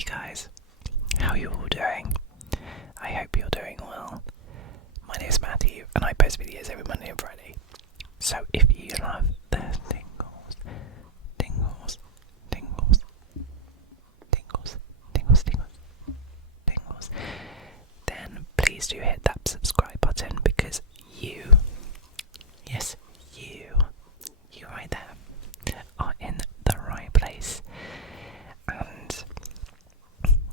Hey guys, how are you all doing? I hope you're doing well. My name is Matthew and I post videos every Monday and Friday. So if you love the tingles, tingles, tingles, tingles, tingles, tingles, tingles, then please do hit that subscribe button because you, yes, you right there, are in the right place. And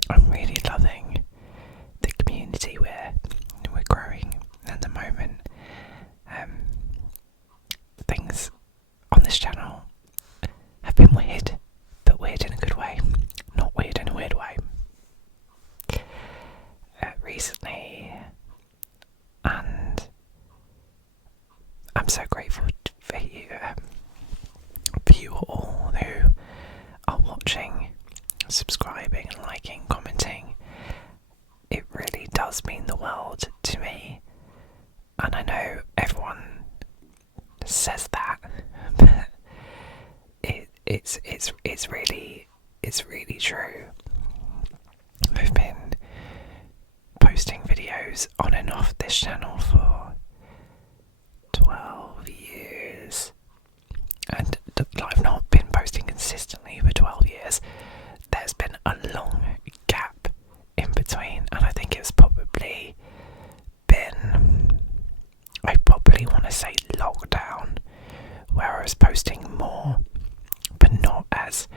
I'm really loving the community we're growing at the moment. Things on this channel have been weird, but weird in a good way, not weird in a weird way. Recently, and I'm so grateful for you all who are watching, subscribing and liking, commenting. It really does mean the world to me, and I know everyone says that, but it's really true. I've been posting videos on and off this channel for 12 years, and I've not been posting consistently for 12 years. There's been a long gap in between, and I think it's probably been, I probably want to say lockdown, where I was posting more, but not as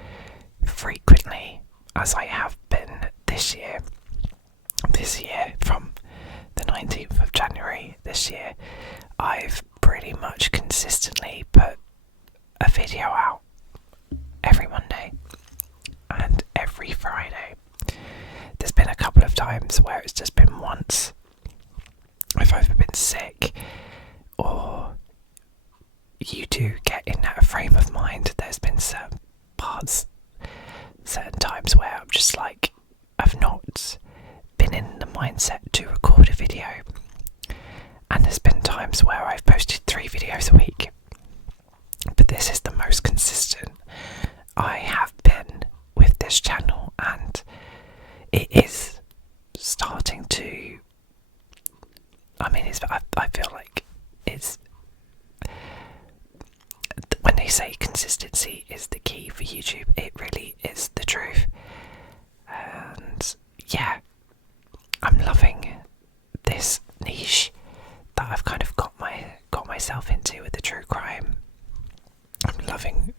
frequently as I have been this year. This year, from the 19th of January this year, I've pretty much consistently put a video out every Monday and every Friday. There's been a couple of times where it's just been once if I've been sick, or you do get in that frame of mind. There's been certain times where I'm just like, I've not been in the mindset to record a video, and there's been times where I've posted 3 videos a week, but this is the most consistent I have been with this channel, and it is starting to, I feel like it's, when they say consistency is the key for YouTube, it really is the truth. And yeah, I'm loving this niche that I've kind of got myself into with the true crime. I'm loving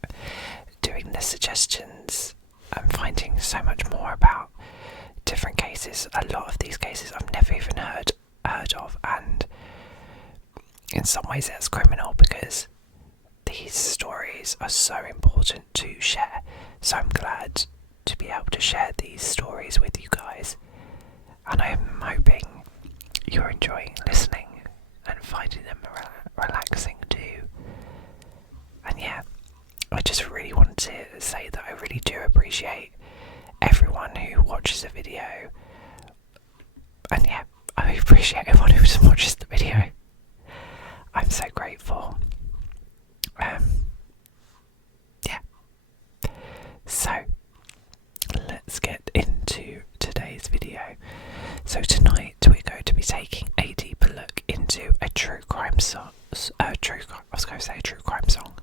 doing the suggestions. I'm finding so much more about different cases. A lot of these cases I've never even heard of, and in some ways that's criminal because these stories are so important to share. So I'm glad to be able to share these stories with you guys, and I'm hoping you're enjoying listening and finding them relaxing too. And yeah, I just really want to say that I really do appreciate everyone who watches a video, and yeah, I appreciate everyone who just watches the video. I'm so grateful. Yeah. So let's get into today's video. So tonight we're going to be taking a deeper look into a true crime song. I was going to say a true crime song.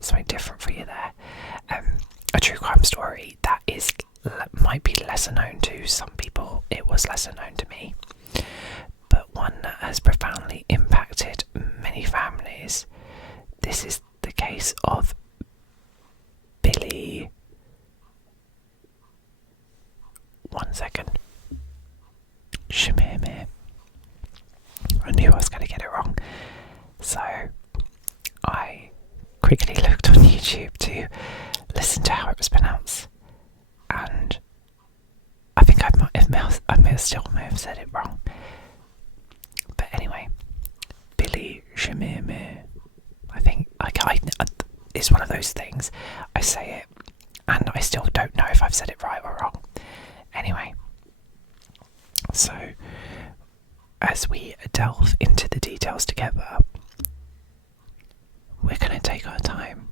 Something different for you there. A true crime story that might be lesser known to some people. It was lesser known to me, but one that has profoundly impacted many families. This is the case of Billy. Chemirmir. I knew I was going to get it wrong, so I quickly looked on YouTube to listen to how it was pronounced, and I think I may have said it wrong. But anyway, Billy Chemirmir. I think it's one of those things. I say it, and I still don't know if I've said it right or wrong. Anyway, so as we delve into the details together, we're going to take our time,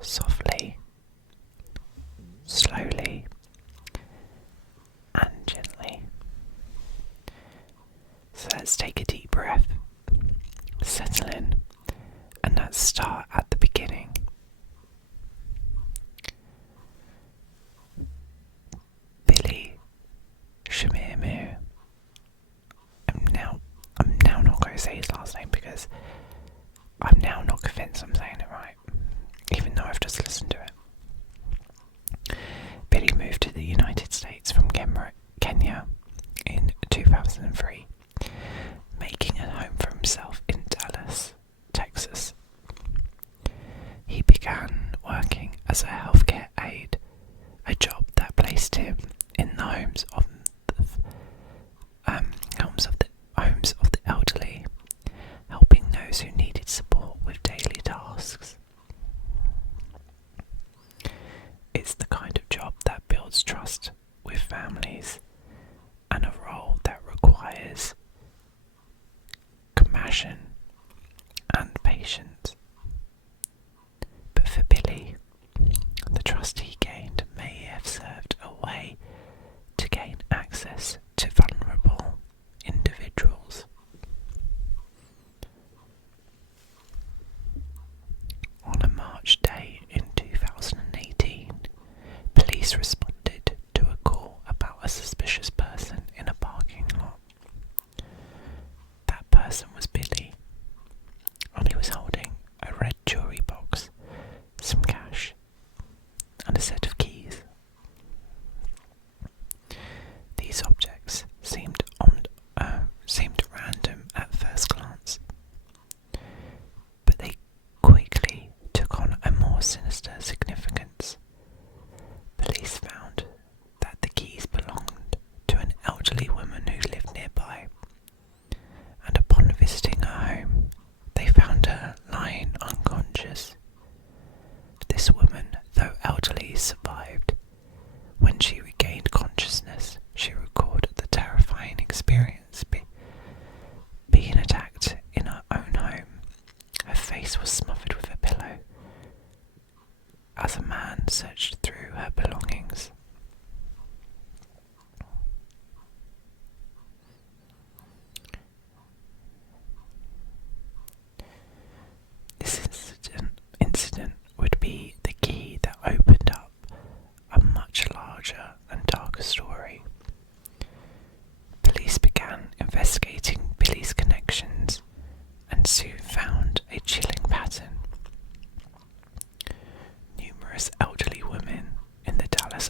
softly, slowly, start at the beginning. Billy Chemirmir. I'm now not going to say his last name because I'm now not convinced I'm saying it right, even though I've just listened to it. Billy moved to the United States from Kenya in 2003, making a home for himself in Dallas, Texas. He began working as a healthcare aide, a job that placed him in the homes of the elderly, helping those who needed support with daily tasks. It's the kind of job that builds trust with families and a role that requires compassion and patience. But for Billy, the trust he gained may have served a way to gain access to vulnerable individuals. On a March day in 2018, police responded to a call about a suspicious person in a parking lot. That person was Billy, and he was holding a red jewellery box, some cash, and a set of keys. These objects seemed random at first glance, but they quickly took on a more sinister significance. Police found that the keys belonged to an elderly woman who lived nearby, and upon visiting her home, they found her lying unconscious. This woman, though elderly, survived. When she regained consciousness, she recalled the terrifying experience being attacked in her own home. Her face was smothered with a pillow as a man searched through her belongings. This incident would be the key that opened up a much larger and darker story. Police began investigating Billy's connections and soon found a chilling pattern. Numerous elderly women in the Dallas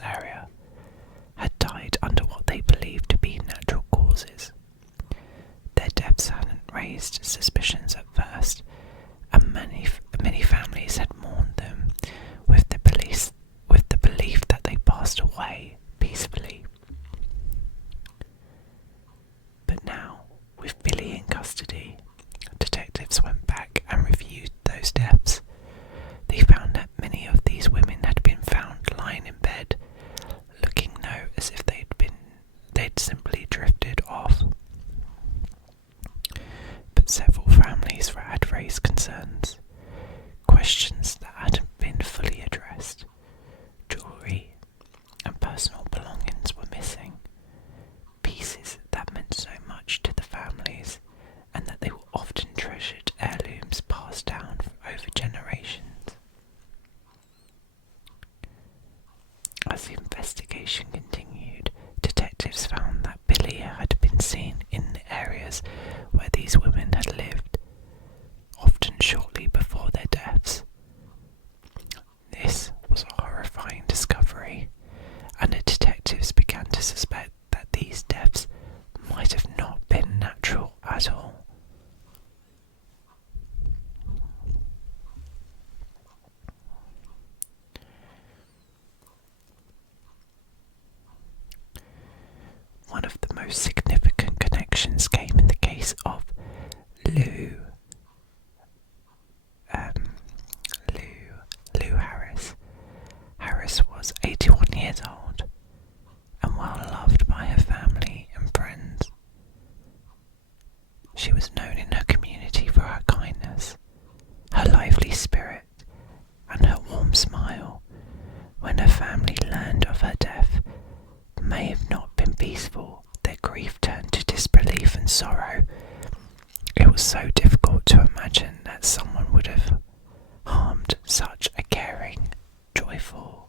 such a caring, joyful,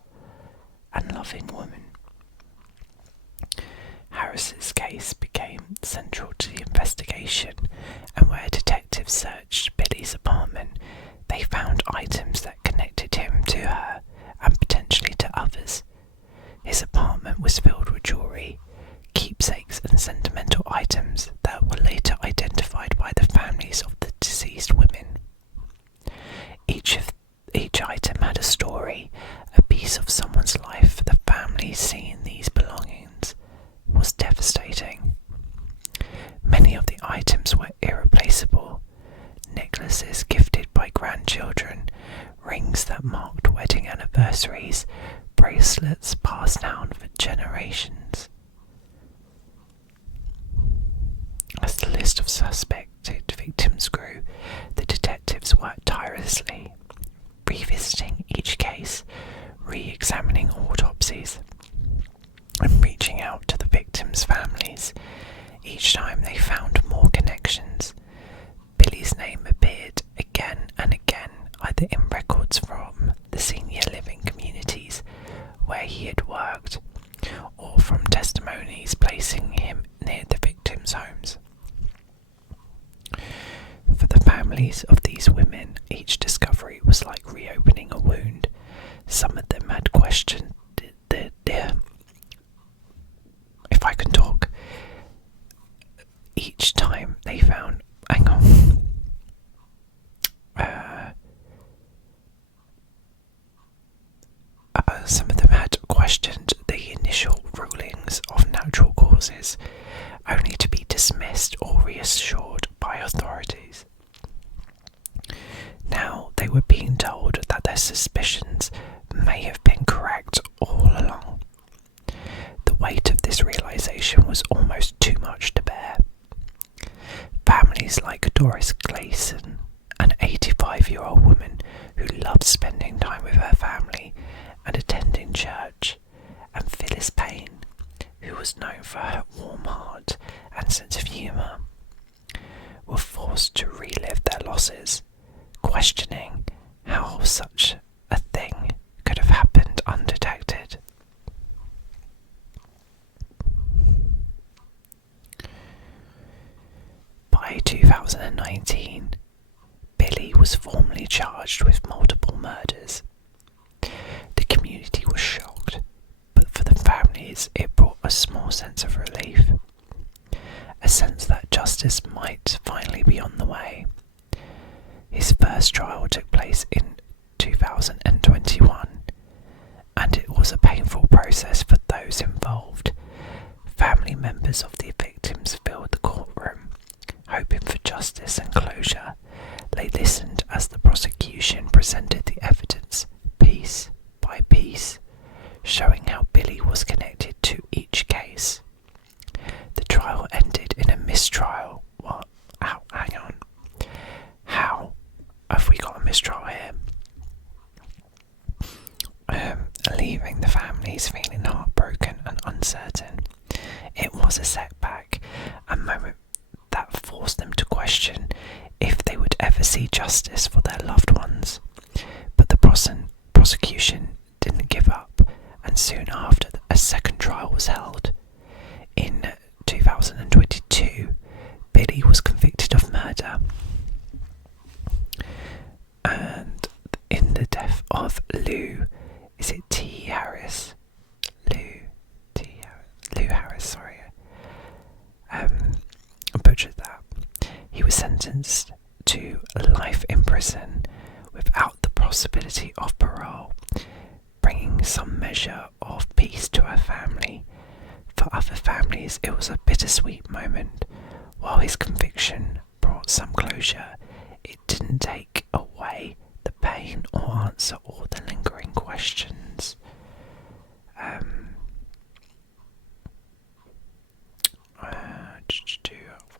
and loving woman. Harris's case became central to the investigation, and where detectives searched Billy's apartment, they found items that connected him to her and potentially to others. His apartment was filled with jewellery, keepsakes and sentimental items that were later identified by the families of the deceased women. Each item had a story, a piece of someone's life. For the family, seeing these belongings was devastating. Many of the items were irreplaceable. Necklaces gifted by grandchildren, rings that marked wedding anniversaries, bracelets passed down for generations. As the list of suspected victims grew, the detectives worked tirelessly, revisiting each case, re-examining autopsies, and reaching out to the victims' families. Each time they found more connections. Billy's name appeared again and again, either in records from the senior living communities where he had worked, or from testimonies placing him near the victims' homes. For the families of these women, each discovery was like reopening a wound. Some of them had questioned if I can talk. Each time they found, some of them had questioned the initial rulings of natural causes, only to be dismissed or reassured by authorities. Now they were being told that their suspicions may have been correct all along. The weight of this realization was almost too much to bear. Families like Doris Gleason, an 85-year-old woman who loved spending time with her family and attending church, and Phyllis Payne, who was known for her warm heart and sense of humour, were forced to relive their losses, questioning how such a thing could have happened undetected. By 2019, Billy was formally charged with multiple murders. The community was shocked, but for the families it brought a small sense of relief, a sense that justice might finally be on the way. His first trial took place in 2021, and it was a painful process for those involved. Family members of the victims filled the courtroom, hoping for justice and closure. They listened as the prosecution presented the evidence, piece by piece, showing how Billy was connected to each case. The trial ended in a mistrial. What? Hang on. How have we got a mistrial here? Leaving the families feeling heartbroken and uncertain. It was a setback, a moment that forced them to question if they would ever see justice for their loved ones. But the prosecution didn't give up, and soon after a second trial was held. In 2022, Billy was convicted of murder and in the death of Lou Harris. Lou Harris, sorry. I butchered that. He was sentenced to life in prison without the possibility of parole, bringing some measure of peace to her family. For other families, it was a bittersweet moment. While his conviction brought some closure, it didn't take away the pain or answer all the lingering questions.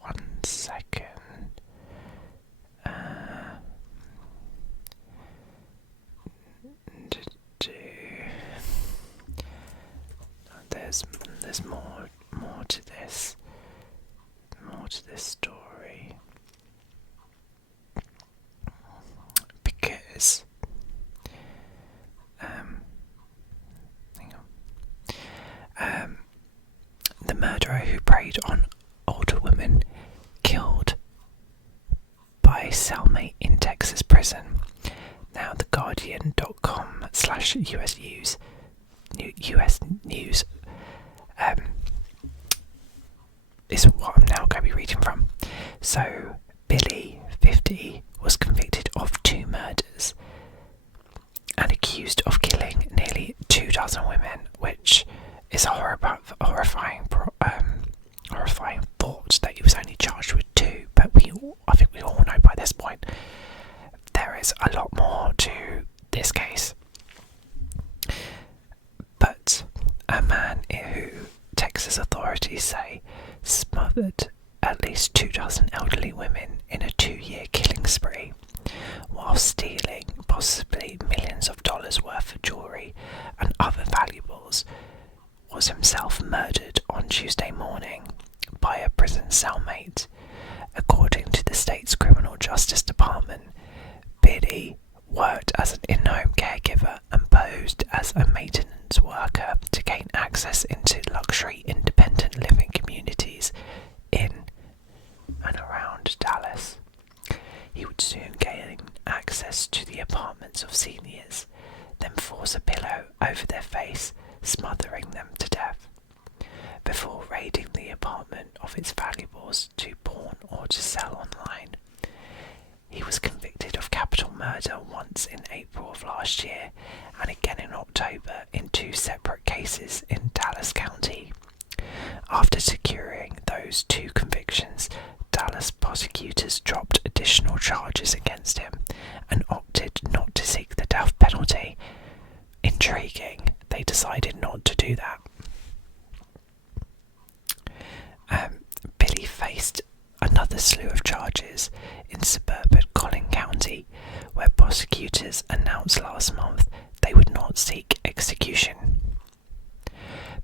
One second. There's more to this. More to this story. Because slash US News. US News is what I'm now going to be reading from. So, Billy, 50, was convicted of 2 murders and accused of killing nearly 24 women, which is a horrifying thought that he was only charged with 2. But I think we all know by this point there is a lot more to this case. But a man who Texas authorities say smothered at least 24 elderly women in a 2-year killing spree, while stealing possibly millions of dollars worth of jewellery and other valuables, was himself murdered on Tuesday morning by a prison cellmate. According to the state's criminal justice department, Billy worked as an in-home caregiver and posed as a maintenance worker to gain access into luxury independent living communities in and around Dallas. He would soon gain access to the apartments of seniors, then force a pillow over their face, smothering them to death, before raiding the apartment of its valuables to pawn or to sell online. He was convicted of capital murder once in April of last year and again in October in 2 separate cases in Dallas County. After securing those 2 convictions, Dallas prosecutors dropped additional charges against him and opted not to seek the death penalty. Intriguing, they decided not to do that. Billy faced another slew of charges in suburban Collin County, where prosecutors announced last month they would not seek execution.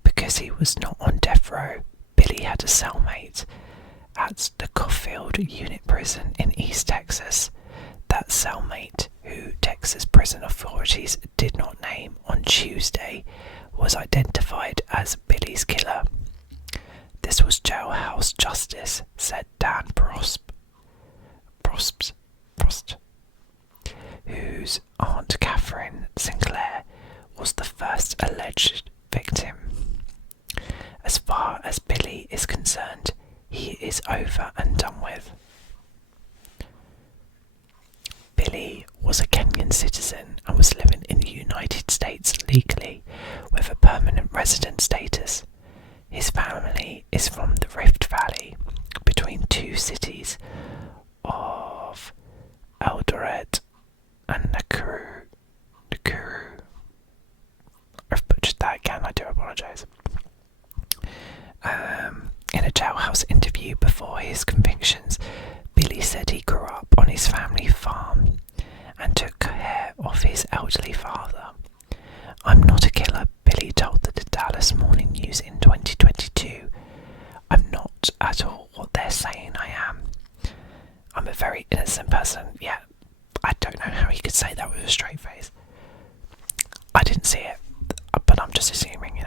Because he was not on death row, Billy had a cellmate at the Caulfield Unit Prison in East Texas. That cellmate, who Texas prison authorities did not name on Tuesday, was identified as Billy's killer. This was jailhouse justice, said Dan Prost, whose Aunt Catherine Sinclair was the first alleged victim. As far as Billy is concerned, he is over and done with. Billy was a Kenyan citizen and was living in the United States legally with a permanent resident status. His family is from the Rift Valley, between 2 cities of Eldoret and Nakuru. I've butchered that again, I do apologise. In a jailhouse interview before his convictions, Billy said he grew up on his family farm and took care of his elderly father. "I'm not a killer," Billy told the Dallas Morning News in 2022. "I'm not at all what they're saying I am. I'm a very innocent person." Yeah, I don't know how he could say that with a straight face. I didn't see it, but I'm just assuming,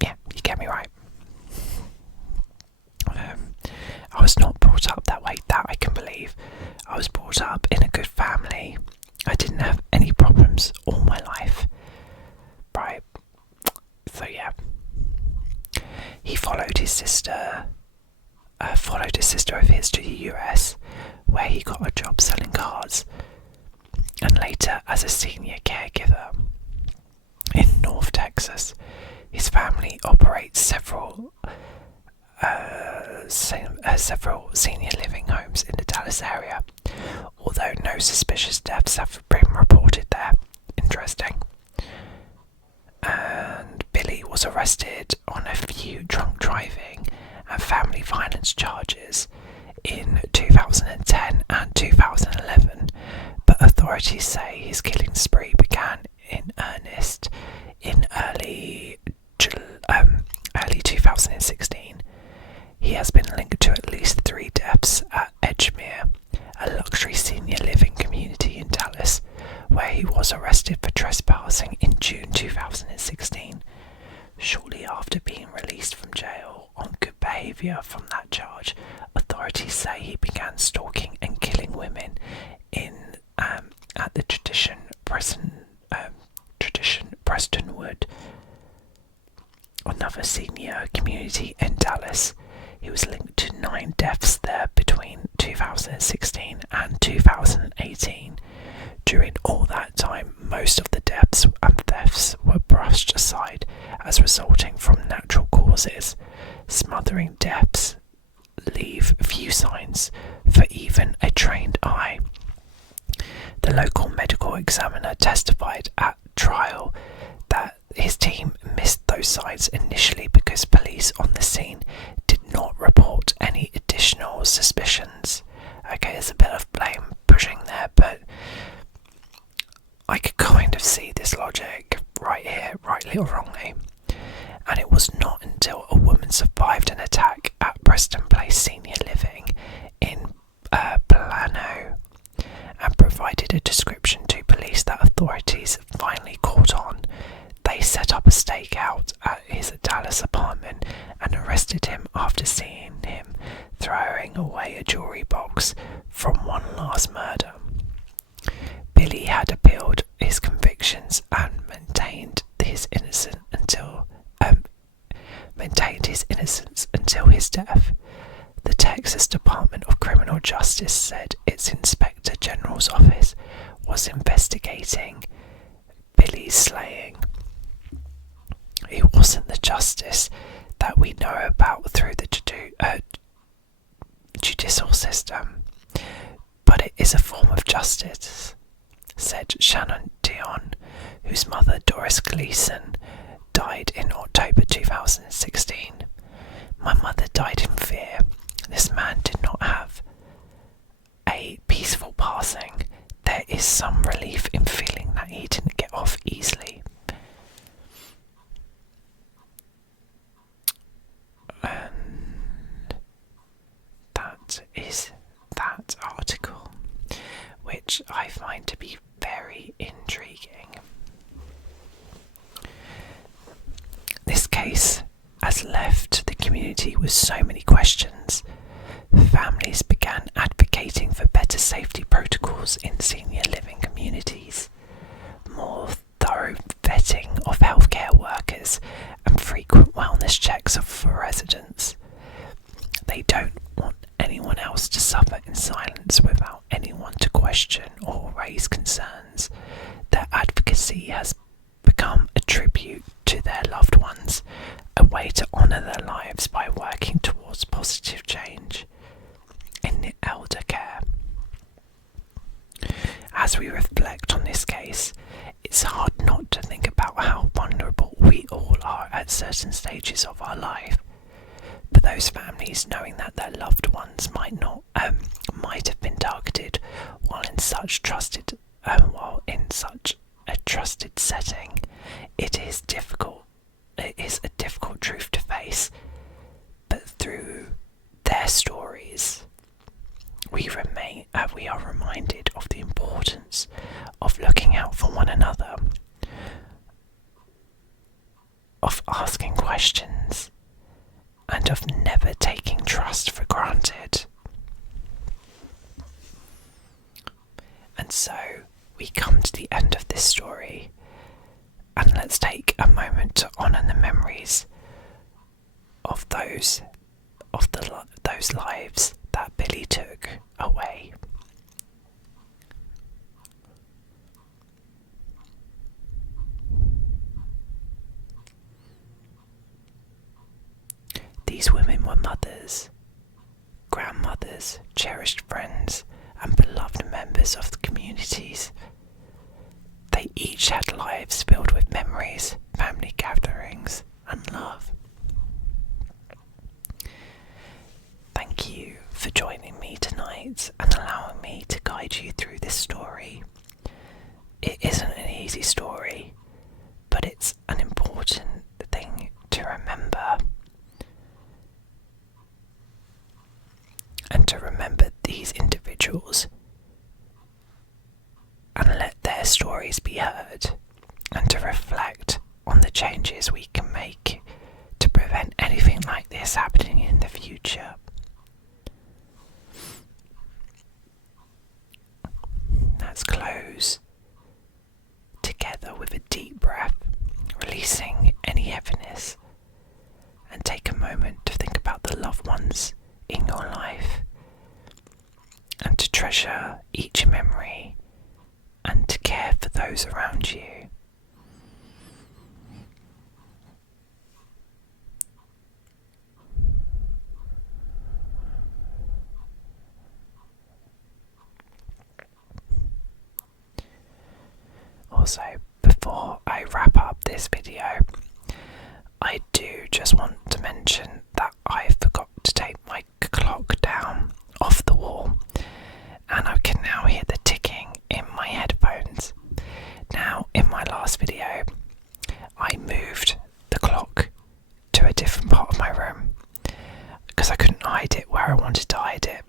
Yeah, you get me right. I was not brought up that way, that I can believe. I was brought up in a good family. I didn't have any problems all my life. Right. So yeah. He followed his sister of his to the US, where he got a job selling cars, and later as a senior caregiver in North Texas. His family operates several senior living homes in the Dallas area, although no suspicious deaths have been reported there. Interesting. And Billy was arrested on a few drunk driving and family violence charges in 2010 and 2011, but authorities say his killing spree began in earnest in early 2016. He has been linked to at least 3 deaths at Edgemere, a luxury senior living community in Dallas, where he was arrested for trespassing in June 2016. Shortly after being released from jail on good behaviour from that charge, authorities say he began stalking and killing women at the Tradition Prison community in Dallas. He was linked to 9 deaths there between 2016 and 2018. During all that time, most of the deaths and thefts were brushed aside as resulting from natural causes. Smothering deaths leave few signs for even a trained eye. The local medical examiner testified at trial that his team missed those signs initially because police on the scene did not report any additional suspicions. Okay, there's a bit of blame pushing there, but I could kind of see this logic right here, rightly or wrongly. And it was not until a woman survived an attack at Preston Place Senior Living in Plano and provided a description to police that authorities finally caught on. They set up a stakeout at his Dallas apartment and arrested him after seeing him throwing away a jewelry box from one last murder. Billy had appealed his convictions and maintained his innocence until his death. The Texas Department of Criminal Justice said its Inspector General's office was investigating Billy's slaying. It wasn't the justice that we know about through the judicial system, but it is a form of justice, said Shannon Dion, whose mother, Doris Gleason, died in October 2016. My mother died in fear. This man did not have a peaceful passing. There is some relief in feeling that he didn't get off easily. And that is that article, which I find to be very intriguing. This case has left the community with so many questions. Families began advocating for better safety protocols in senior living communities, more thorough vetting of healthcare workers, and frequent wellness checks for residents. They don't want anyone else to suffer in silence without anyone to question or raise concerns. Their advocacy has become a tribute to their loved ones, a way to honour their lives by working towards positive change in elder care. As we reflect on this case, it's hard not to think about how vulnerable we all are at certain stages of our life. For those families, knowing that their loved ones might have been targeted while in such a trusted setting, it is difficult. It is a difficult truth to face, but through their stories, we are reminded of the importance of looking out for one another, of asking questions, and of never taking trust for granted. And so we come to the end of this story, and let's take a moment to honour the memories of those lives that Billy took away. These women were mothers, grandmothers, cherished friends, and beloved members of the communities. They each had lives filled with memories, family gatherings, and love. Thank you for joining me tonight and allowing me to guide you through this story. It isn't an easy story, but it's an important thing to remember. And to remember these individuals and let their stories be heard, and to reflect on the changes we can make to prevent anything like this happening in the future. Let's close together with a deep breath, releasing any heaviness, and take a moment to think about the loved ones in your life and to treasure each memory and to care for those around you. Also, before I wrap up this video, I do just want to mention that I forgot to take my clock down off the wall, and I can now hear the ticking in my headphones. Now, in my last video, I moved the clock to a different part of my room because I couldn't hide it where I wanted to hide it.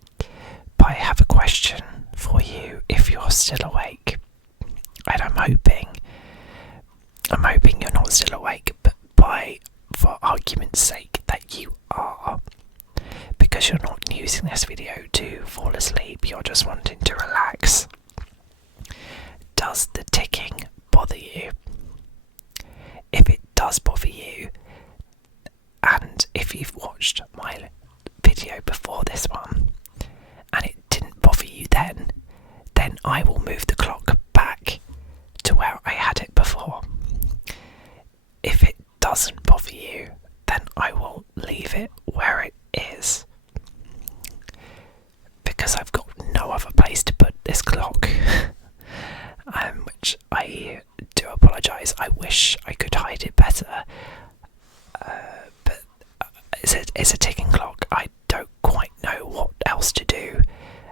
But I have a question for you if you're still awake. And I'm hoping you're not still awake, but for argument's sake that you are, because you're not using this video to fall asleep, you're just wanting to relax. Does the ticking bother you? If it does bother you, and if you've watched my video before this one and it didn't bother you then I will move the clock back to where I had it before. If it doesn't bother you, then I will leave it where it is, because I've got no other place to put this clock. Which I do apologise. I wish I could hide it better, but it's a ticking clock. I don't quite know what else to do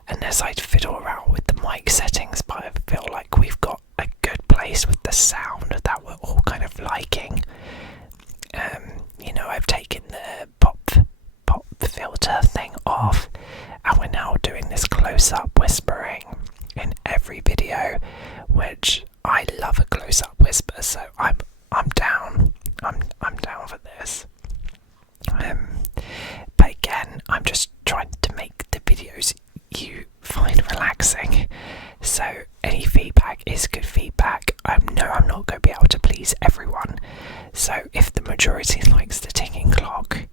unless I fiddle around with the mic settings, but I feel like we've got a good place with the sound that we're all kind of liking. I've taken the pop filter thing off, and we're now doing this close-up whispering in every video, which I love a close-up whisper, so I'm down. I'm down for this. But again, I'm just trying to make the videos you find relaxing, so any feedback is good feedback. I know I'm not going to be able to please everyone, so if the majority likes the ticking clock,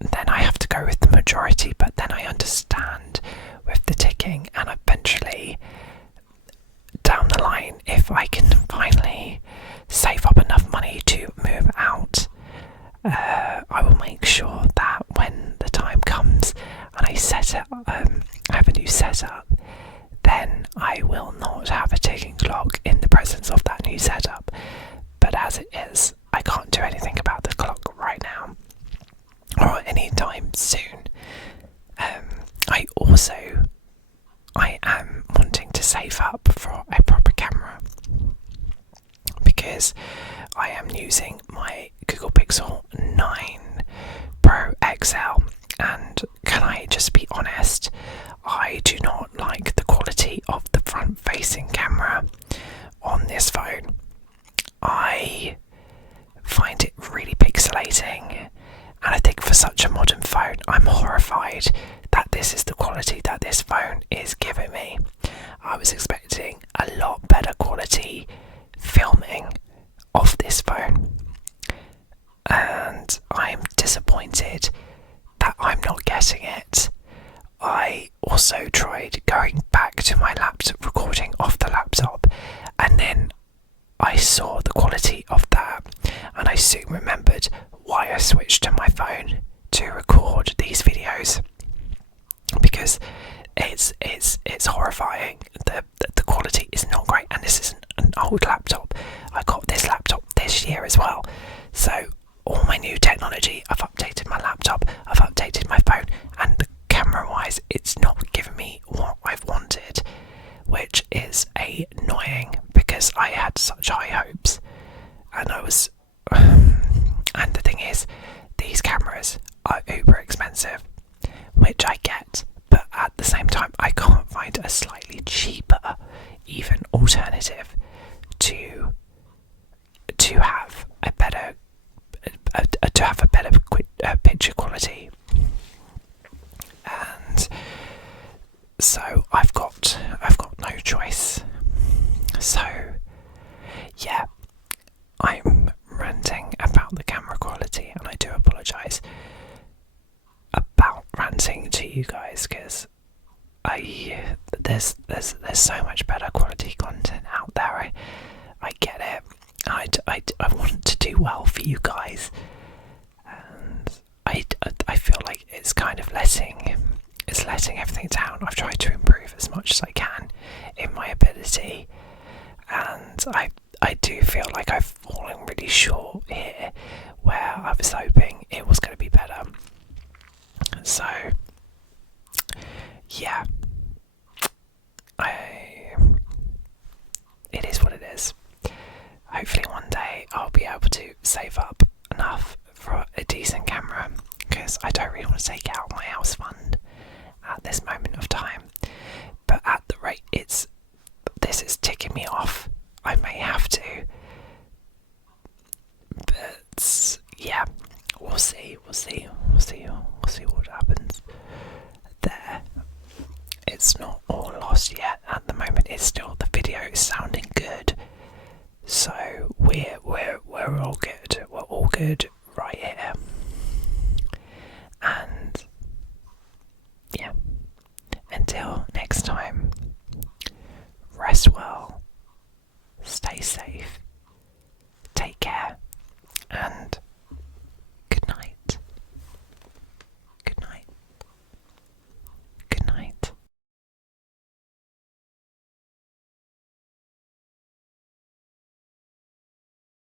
then I have to go with the majority, but then I understand with the ticking, and eventually down the line, if I can finally save up enough money to move out, I will make sure that when the time comes and I have a new setup, then I will not have a ticking clock in the presence of that new setup. But as it is, I can't do anything about the clock right now, or anytime soon. I am wanting to save up for a proper camera, because I am using my Google Pixel 9 Pro XL, and can I just be honest, I do not like the quality of the front-facing camera on this phone. I find it really pixelating, and I think for such a modern phone, I'm horrified that this is the quality that this phone is giving me. I was expecting a lot better quality filming of this phone, and I'm disappointed that I'm not getting it. I also tried going back to my laptop, recording off the laptop, and then I saw the quality of that, and I soon remembered why I switched to my phone to record these videos, because it's horrifying. The quality is not great, and this is an old laptop. I got this laptop this year as well, so all my new technology, I've updated my laptop, I've updated my phone, and the camera wise it's not giving me what I've wanted, which is annoying because I had such high hopes, and and the thing is, these cameras are uber expensive, which I get, but at the same time I can't find a slightly cheaper even alternative to have a better picture quality. And so I've got no choice. So yeah, I'm ranting about the camera quality, and I do apologise there's so much better quality content out there. I get it. I want to do well for you guys, and I feel like it's kind of letting everything down. I've tried to improve as much as I can in my ability, and I do feel like I've fallen really short here, where I was hoping it was going to be better. So yeah, it is what it is. Hopefully one day I'll be able to save up enough for a decent camera, because I don't really want to take out my house fund at this moment of time. But at the rate this is ticking me off, I may have to. But yeah, we'll see what happens there. It's not all lost yet. At the moment, it's still, the video is sounding good. So we're all good. We're all good.